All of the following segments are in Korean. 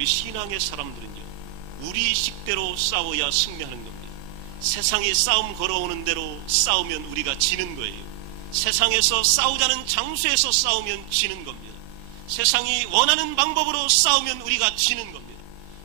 우리 신앙의 사람들은요, 우리 식대로 싸워야 승리하는 겁니다. 세상이 싸움 걸어오는 대로 싸우면 우리가 지는 거예요. 세상에서 싸우자는 장소에서 싸우면 지는 겁니다. 세상이 원하는 방법으로 싸우면 우리가 지는 겁니다.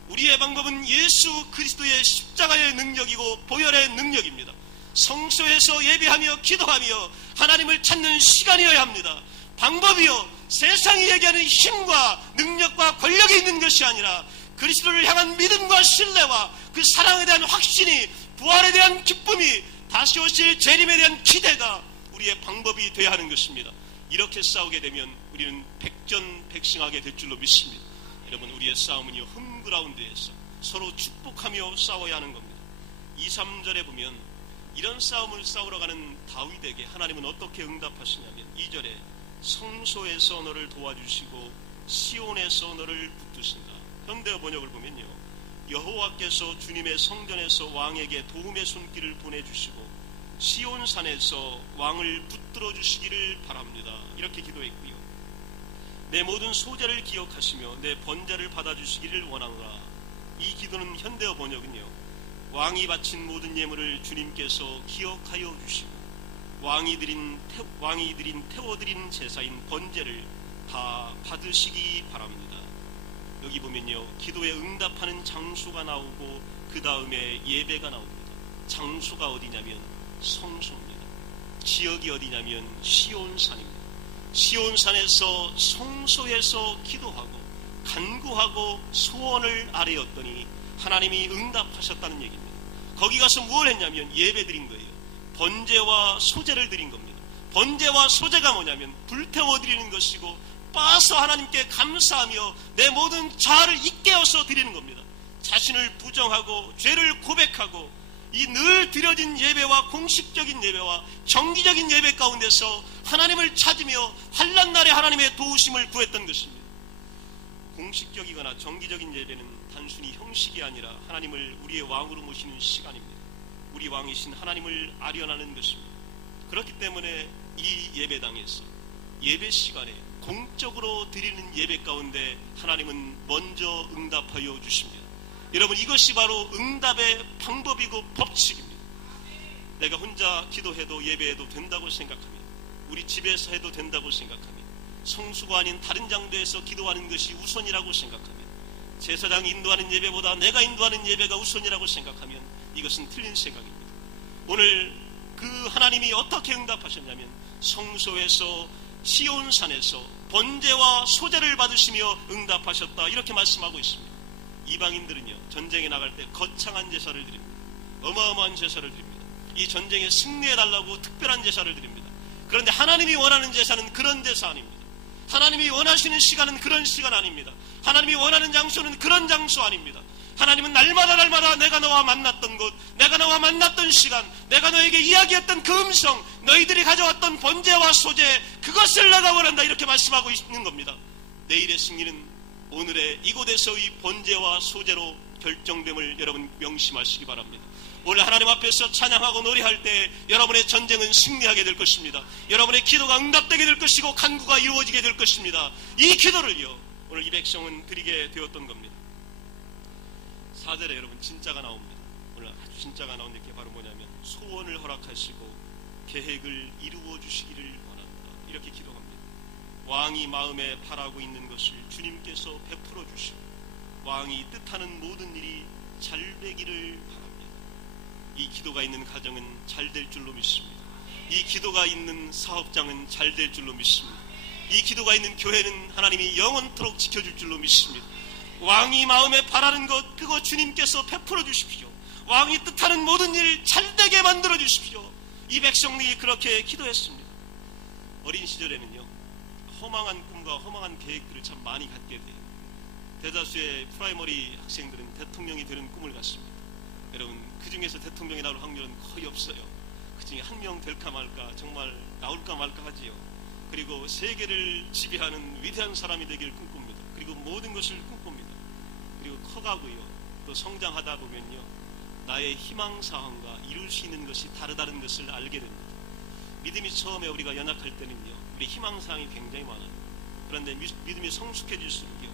우리의 방법은 예수 그리스도의 십자가의 능력이고 보혈의 능력입니다. 성소에서 예배하며 기도하며 하나님을 찾는 시간이어야 합니다. 방법이요, 세상이 얘기하는 힘과 능력과 권력이 있는 것이 아니라 그리스도를 향한 믿음과 신뢰와 그 사랑에 대한 확신이, 부활에 대한 기쁨이, 다시 오실 재림에 대한 기대가 우리의 방법이 되어야 하는 것입니다. 이렇게 싸우게 되면 우리는 백전백승하게 될 줄로 믿습니다. 여러분, 우리의 싸움은요, 홈그라운드에서 서로 축복하며 싸워야 하는 겁니다. 2, 3절에 보면 이런 싸움을 싸우러 가는 다윗에게 하나님은 어떻게 응답하시냐면 2절에 성소에서 너를 도와주시고 시온에서 너를 붙드신다. 현대 번역을 보면요, 여호와께서 주님의 성전에서 왕에게 도움의 손길을 보내주시고 시온산에서 왕을 붙들어 주시기를 바랍니다. 이렇게 기도했고요. 내 모든 소재를 기억하시며 내 번제를 받아주시기를 원하노라. 이 기도는 현대어 번역은요, 왕이 바친 모든 예물을 주님께서 기억하여 주시고 왕이 드린 태워드린 제사인 번제를 다 받으시기 바랍니다. 여기 보면요, 기도에 응답하는 장소가 나오고 그 다음에 예배가 나옵니다. 장소가 어디냐면 성소입니다. 지역이 어디냐면 시온산입니다. 시온산에서 성소에서 기도하고 간구하고 소원을 아뢰었더니 하나님이 응답하셨다는 얘기입니다. 거기 가서 무엇을 했냐면 예배 드린 거예요. 번제와 소제를 드린 겁니다. 번제와 소제가 뭐냐면 불태워 드리는 것이고 빠서 하나님께 감사하며 내 모든 자아를 잊게어서 드리는 겁니다. 자신을 부정하고 죄를 고백하고 이 늘 드려진 예배와 공식적인 예배와 정기적인 예배 가운데서 하나님을 찾으며 환난 날에 하나님의 도우심을 구했던 것입니다. 공식적이거나 정기적인 예배는 단순히 형식이 아니라 하나님을 우리의 왕으로 모시는 시간입니다. 우리 왕이신 하나님을 아련하는 것입니다. 그렇기 때문에 이 예배당에서 예배 시간에 공적으로 드리는 예배 가운데 하나님은 먼저 응답하여 주십니다. 여러분, 이것이 바로 응답의 방법이고 법칙입니다. 내가 혼자 기도해도 예배해도 된다고 생각합니다. 우리 집에서 해도 된다고 생각합니다. 성수가 아닌 다른 장소에서 기도하는 것이 우선이라고 생각합니다. 제사장이 인도하는 예배보다 내가 인도하는 예배가 우선이라고 생각하면 이것은 틀린 생각입니다. 오늘 그 하나님이 어떻게 응답하셨냐면 성소에서 시온산에서 번제와 소제를 받으시며 응답하셨다, 이렇게 말씀하고 있습니다. 이방인들은요, 전쟁에 나갈 때 거창한 제사를 드립니다. 어마어마한 제사를 드립니다. 이 전쟁에 승리해달라고 특별한 제사를 드립니다. 그런데 하나님이 원하는 제사는 그런 제사 아닙니다. 하나님이 원하시는 시간은 그런 시간 아닙니다. 하나님이 원하는 장소는 그런 장소 아닙니다. 하나님은 날마다 내가 너와 만났던 곳, 내가 너와 만났던 시간, 내가 너에게 이야기했던 그 음성, 너희들이 가져왔던 번제와 소제, 그것을 내가 원한다, 이렇게 말씀하고 있는 겁니다. 내일의 승리는 오늘의 이곳에서의 번제와 소제로 결정됨을 여러분 명심하시기 바랍니다. 오늘 하나님 앞에서 찬양하고 노래할 때 여러분의 전쟁은 승리하게 될 것입니다. 여러분의 기도가 응답되게 될 것이고 간구가 이루어지게 될 것입니다. 이 기도를요, 오늘 이 백성은 드리게 되었던 겁니다. 4절에 여러분 진짜가 나옵니다. 오늘 아주 진짜가 나오는 게 바로 뭐냐면 소원을 허락하시고 계획을 이루어 주시기를 원한다, 이렇게 기도합니다. 왕이 마음에 바라고 있는 것을 주님께서 베풀어 주시고 왕이 뜻하는 모든 일이 잘 되기를 바랍니다. 이 기도가 있는 가정은 잘 될 줄로 믿습니다. 이 기도가 있는 사업장은 잘 될 줄로 믿습니다. 이 기도가 있는 교회는 하나님이 영원토록 지켜줄 줄로 믿습니다. 왕이 마음에 바라는 것, 그거 주님께서 베풀어 주십시오. 왕이 뜻하는 모든 일 잘되게 만들어 주십시오. 이 백성들이 그렇게 기도했습니다. 어린 시절에는요, 허망한 꿈과 허망한 계획들을 참 많이 갖게 돼요. 대다수의 프라이머리 학생들은 대통령이 되는 꿈을 갖습니다. 여러분, 그 중에서 대통령이 나올 확률은 거의 없어요. 그 중에 한 명 될까 말까, 정말 나올까 말까 하지요. 그리고 세계를 지배하는 위대한 사람이 되길 꿈꿉니다. 그리고 모든 것을 꿈꿉니다. 그리고 커가고요, 또 성장하다 보면요, 나의 희망사항과 이룰 수 있는 것이 다르다는 것을 알게 됩니다. 믿음이 처음에 우리가 연약할 때는요, 우리 희망사항이 굉장히 많아요. 그런데 믿음이 성숙해질수록요,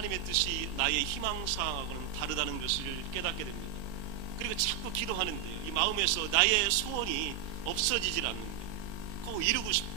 하나님의 뜻이 나의 희망사항하고는 다르다는 것을 깨닫게 됩니다. 그리고 자꾸 기도하는데요, 이 마음에서 나의 소원이 없어지질 않는데 꼭 이루고 싶고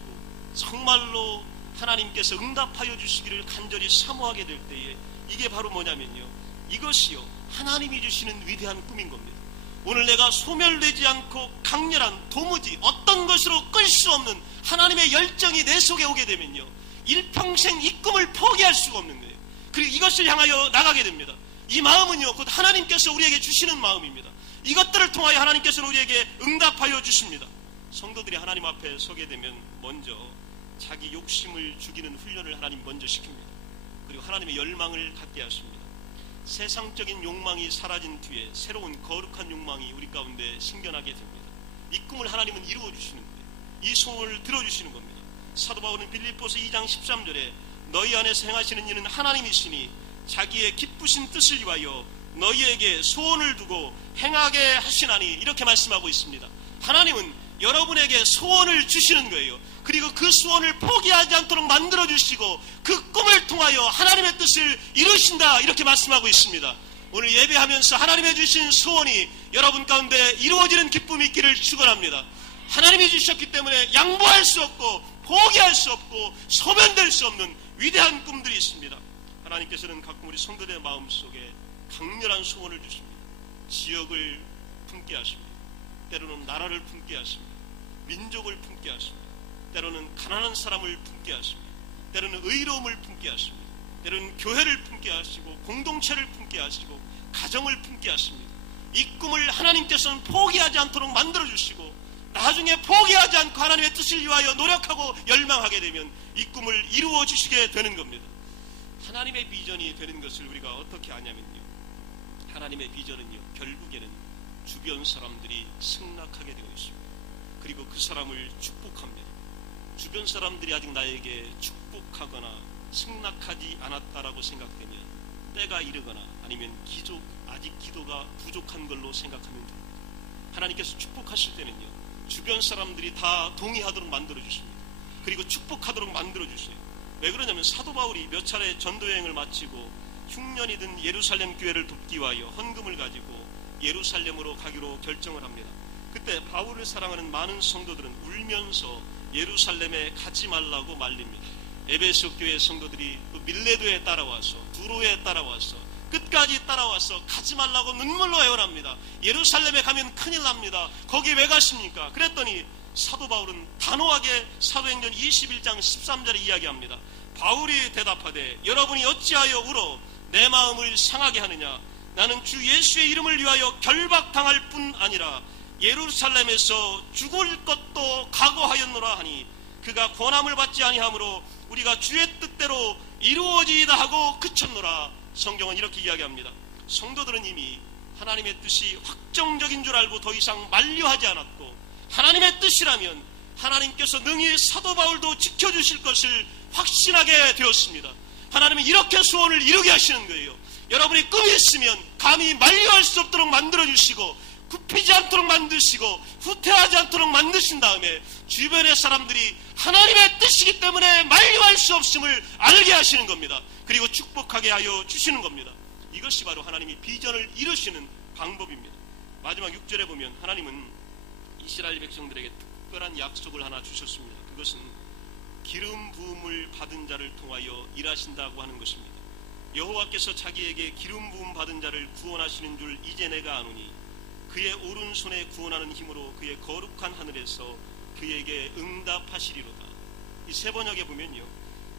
정말로 하나님께서 응답하여 주시기를 간절히 사모하게 될 때에 이게 바로 뭐냐면요, 이것이요 하나님이 주시는 위대한 꿈인 겁니다. 오늘 내가 소멸되지 않고 강렬한 도무지 어떤 것으로 끌 수 없는 하나님의 열정이 내 속에 오게 되면요, 일평생 이 꿈을 포기할 수가 없는 거예요. 그리고 이것을 향하여 나가게 됩니다. 이 마음은요 곧 하나님께서 우리에게 주시는 마음입니다. 이것들을 통하여 하나님께서는 우리에게 응답하여 주십니다. 성도들이 하나님 앞에 서게 되면 먼저 자기 욕심을 죽이는 훈련을 하나님 먼저 시킵니다. 그리고 하나님의 열망을 갖게 하십니다. 세상적인 욕망이 사라진 뒤에 새로운 거룩한 욕망이 우리 가운데 생겨나게 됩니다. 이 꿈을 하나님은 이루어 주시는데 이 소원을 들어주시는 겁니다. 사도 바울은 빌립보서 2장 13절에 너희 안에서 행하시는 이는 하나님이시니 자기의 기쁘신 뜻을 위하여 너희에게 소원을 두고 행하게 하시나니, 이렇게 말씀하고 있습니다. 하나님은 여러분에게 소원을 주시는 거예요. 그리고 그 소원을 포기하지 않도록 만들어주시고 그 꿈을 통하여 하나님의 뜻을 이루신다, 이렇게 말씀하고 있습니다. 오늘 예배하면서 하나님의 주신 소원이 여러분 가운데 이루어지는 기쁨이 있기를 축원합니다. 하나님이 주셨기 때문에 양보할 수 없고 포기할 수 없고 소멸될 수 없는 위대한 꿈들이 있습니다. 하나님께서는 가끔 우리 성도들의 마음속에 강렬한 소원을 주십니다. 지역을 품게 하십니다. 때로는 나라를 품게 하십니다. 민족을 품게 하십니다. 때로는 가난한 사람을 품게 하십니다. 때로는 의로움을 품게 하십니다. 때로는 교회를 품게 하시고 공동체를 품게 하시고 가정을 품게 하십니다. 이 꿈을 하나님께서는 포기하지 않도록 만들어주시고 나중에 포기하지 않고 하나님의 뜻을 위하여 노력하고 열망하게 되면 이 꿈을 이루어 주시게 되는 겁니다. 하나님의 비전이 되는 것을 우리가 어떻게 아냐면요, 하나님의 비전은요 결국에는 주변 사람들이 승낙하게 되어 있습니다. 그리고 그 사람을 축복합니다. 주변 사람들이 아직 나에게 축복하거나 승낙하지 않았다라고 생각되면 때가 이르거나 아니면 아직 기도가 부족한 걸로 생각하면 됩니다. 하나님께서 축복하실 때는요 주변 사람들이 다 동의하도록 만들어주십니다. 그리고 축복하도록 만들어주세요. 왜 그러냐면 사도 바울이 몇 차례 전도여행을 마치고 흉년이 든 예루살렘 교회를 돕기 위하여 헌금을 가지고 예루살렘으로 가기로 결정을 합니다. 그때 바울을 사랑하는 많은 성도들은 울면서 예루살렘에 가지 말라고 말립니다. 에베소 교회 성도들이 밀레도에 따라와서 두로에 따라와서 끝까지 따라와서 가지 말라고 눈물로 애원합니다. 예루살렘에 가면 큰일 납니다. 거기 왜 가십니까? 그랬더니 사도 바울은 단호하게 사도행전 21장 13절에 이야기합니다. 바울이 대답하되 여러분이 어찌하여 울어 내 마음을 상하게 하느냐? 나는 주 예수의 이름을 위하여 결박당할 뿐 아니라 예루살렘에서 죽을 것도 각오하였노라 하니 그가 권함을 받지 아니하므로 우리가 주의 뜻대로 이루어지이다 하고 그쳤노라. 성경은 이렇게 이야기합니다. 성도들은 이미 하나님의 뜻이 확정적인 줄 알고 더 이상 만류하지 않았고 하나님의 뜻이라면 하나님께서 능히 사도 바울도 지켜주실 것을 확신하게 되었습니다. 하나님은 이렇게 소원을 이루게 하시는 거예요. 여러분이 꿈이 있으면 감히 만류할 수 없도록 만들어주시고 굽히지 않도록 만드시고 후퇴하지 않도록 만드신 다음에 주변의 사람들이 하나님의 뜻이기 때문에 만류할 수 없음을 알게 하시는 겁니다. 그리고 축복하게 하여 주시는 겁니다. 이것이 바로 하나님이 비전을 이루시는 방법입니다. 마지막 6절에 보면 하나님은 이스라엘 백성들에게 특별한 약속을 하나 주셨습니다. 그것은 기름 부음을 받은 자를 통하여 일하신다고 하는 것입니다. 여호와께서 자기에게 기름 부음 받은 자를 구원하시는 줄 이제 내가 아노니 그의 오른손에 구원하는 힘으로 그의 거룩한 하늘에서 그에게 응답하시리로다. 이 세 번역에 보면요,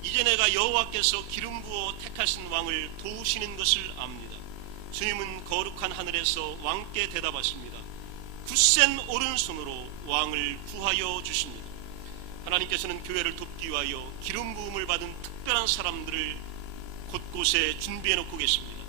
이제 내가 여호와께서 기름 부어 택하신 왕을 도우시는 것을 압니다. 주님은 거룩한 하늘에서 왕께 대답하십니다. 굳센 오른손으로 왕을 구하여 주십니다. 하나님께서는 교회를 돕기 위하여 기름 부음을 받은 특별한 사람들을 곳곳에 준비해 놓고 계십니다.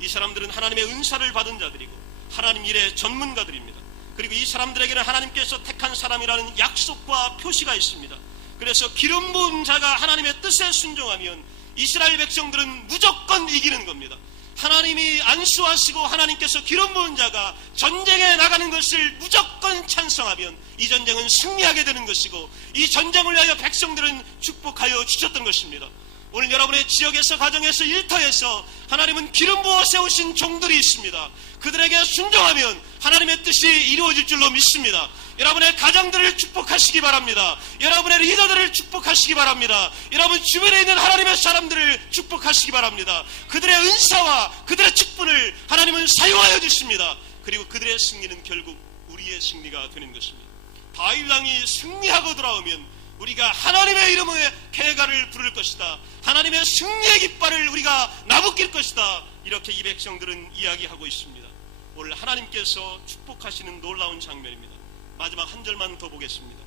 이 사람들은 하나님의 은사를 받은 자들이고 하나님 일의 전문가들입니다. 그리고 이 사람들에게는 하나님께서 택한 사람이라는 약속과 표시가 있습니다. 그래서 기름 부은 자가 하나님의 뜻에 순종하면 이스라엘 백성들은 무조건 이기는 겁니다. 하나님이 안수하시고 하나님께서 기름 부은 자가 전쟁에 나가는 것을 무조건 찬성하면 이 전쟁은 승리하게 되는 것이고 이 전쟁을 위하여 백성들은 축복하여 주셨던 것입니다. 오늘 여러분의 지역에서, 가정에서, 일터에서 하나님은 기름 부어 세우신 종들이 있습니다. 그들에게 순종하면 하나님의 뜻이 이루어질 줄로 믿습니다. 여러분의 가정들을 축복하시기 바랍니다. 여러분의 리더들을 축복하시기 바랍니다. 여러분 주변에 있는 하나님의 사람들을 축복하시기 바랍니다. 그들의 은사와 그들의 직분을 하나님은 사용하여 주십니다. 그리고 그들의 승리는 결국 우리의 승리가 되는 것입니다. 다윗 왕이 승리하고 돌아오면 우리가 하나님의 이름의 쾌가를 부를 것이다. 하나님의 승리의 깃발을 우리가 나부낄 것이다. 이렇게 이 백성들은 이야기하고 있습니다. 오늘 하나님께서 축복하시는 놀라운 장면입니다. 마지막 한 절만 더 보겠습니다.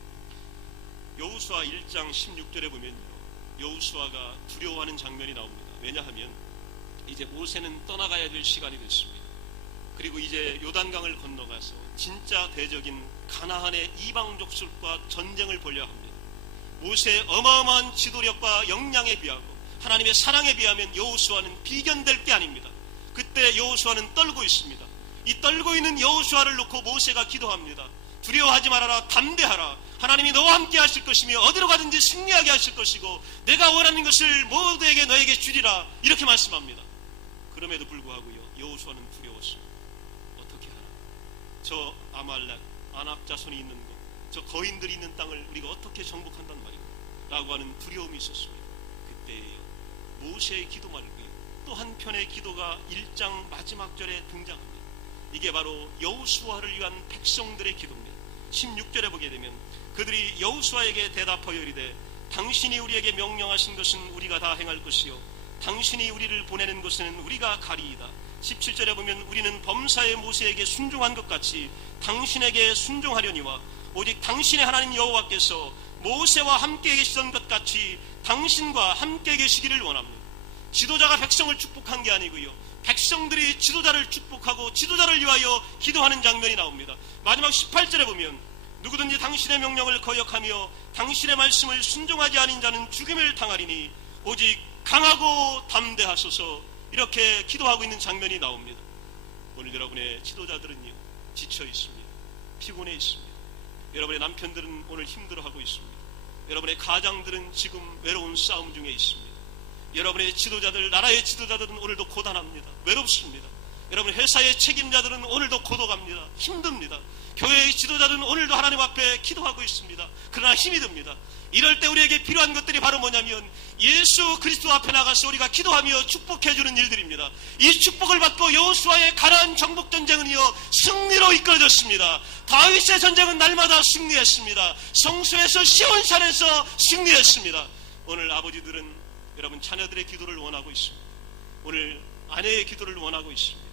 여호수아 1장 16절에 보면 여호수아가 두려워하는 장면이 나옵니다. 왜냐하면 이제 모세는 떠나가야 될 시간이 됐습니다. 그리고 이제 요단강을 건너가서 진짜 대적인 가나안의 이방 족속과 전쟁을 벌여야 합니다. 모세의 어마어마한 지도력과 역량에 비하고 하나님의 사랑에 비하면 여호수아는 비견될 게 아닙니다. 그때 여호수아는 떨고 있습니다. 이 떨고 있는 여호수아를 놓고 모세가 기도합니다. 두려워하지 말아라, 담대하라. 하나님이 너와 함께 하실 것이며 어디로 가든지 승리하게 하실 것이고 내가 원하는 것을 모두에게 너에게 주리라. 이렇게 말씀합니다. 그럼에도 불구하고요, 여호수아는 두려웠습니다. 어떻게 하나? 저 아말렉, 아낙 자손이 있는 곳, 저 거인들이 있는 땅을 우리가 어떻게 정복한단 말이야? 라고 하는 두려움이 있었습니다. 그때에요, 모세의 기도 말고요, 또 한편의 기도가 1장 마지막 절에 등장합니다. 이게 바로 여호수아를 위한 백성들의 기도입니다. 16절에 보게 되면 그들이 여호수아에게 대답하여 이르되 당신이 우리에게 명령하신 것은 우리가 다 행할 것이요 당신이 우리를 보내는 것은 우리가 가리이다. 17절에 보면 우리는 범사의 모세에게 순종한 것 같이 당신에게 순종하려니와 오직 당신의 하나님 여호와께서 모세와 함께 계시던 것 같이 당신과 함께 계시기를 원합니다. 지도자가 백성을 축복한 게 아니고요, 백성들이 지도자를 축복하고 지도자를 위하여 기도하는 장면이 나옵니다. 마지막 18절에 보면 누구든지 당신의 명령을 거역하며 당신의 말씀을 순종하지 않은 자는 죽임을 당하리니 오직 강하고 담대하소서. 이렇게 기도하고 있는 장면이 나옵니다. 오늘 여러분의 지도자들은요, 지쳐 있습니다. 피곤해 있습니다. 여러분의 남편들은 오늘 힘들어하고 있습니다. 여러분의 가장들은 지금 외로운 싸움 중에 있습니다. 여러분의 지도자들, 나라의 지도자들은 오늘도 고단합니다. 외롭습니다. 여러분 회사의 책임자들은 오늘도 고독합니다. 힘듭니다. 교회의 지도자들은 오늘도 하나님 앞에 기도하고 있습니다. 그러나 힘이 듭니다. 이럴 때 우리에게 필요한 것들이 바로 뭐냐면 예수 그리스도 앞에 나가서 우리가 기도하며 축복해주는 일들입니다. 이 축복을 받고 여호수아의 가나안 정복 전쟁은요, 승리로 이끌어졌습니다. 다윗의 전쟁은 날마다 승리했습니다. 성소에서 시온산에서 승리했습니다. 오늘 아버지들은 여러분 자녀들의 기도를 원하고 있습니다. 오늘 아내의 기도를 원하고 있습니다.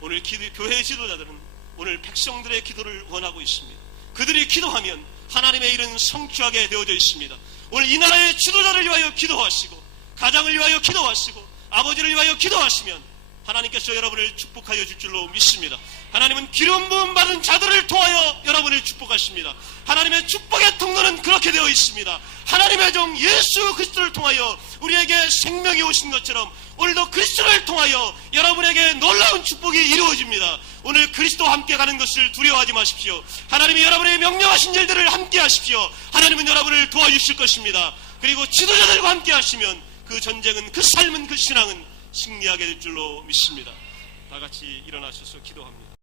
오늘 교회의 지도자들은 오늘 백성들의 기도를 원하고 있습니다. 그들이 기도하면 하나님의 일은 성취하게 되어져 있습니다. 오늘 이 나라의 지도자를 위하여 기도하시고 가장을 위하여 기도하시고 아버지를 위하여 기도하시면 하나님께서 여러분을 축복하여 줄 줄로 믿습니다. 하나님은 기름 부음 받은 자들을 통하여 여러분을 축복하십니다. 하나님의 축복의 통로는 그렇게 되어 있습니다. 하나님의 종 예수 그리스도를 통하여 우리에게 생명이 오신 것처럼 오늘도 그리스도를 통하여 여러분에게 놀라운 축복이 이루어집니다. 오늘 그리스도와 함께 가는 것을 두려워하지 마십시오. 하나님이 여러분에게 명령하신 일들을 함께 하십시오. 하나님은 여러분을 도와주실 것입니다. 그리고 지도자들과 함께 하시면 그 전쟁은, 그 삶은, 그 신앙은 승리하게 될 줄로 믿습니다. 다 같이 일어나셔서 기도합니다.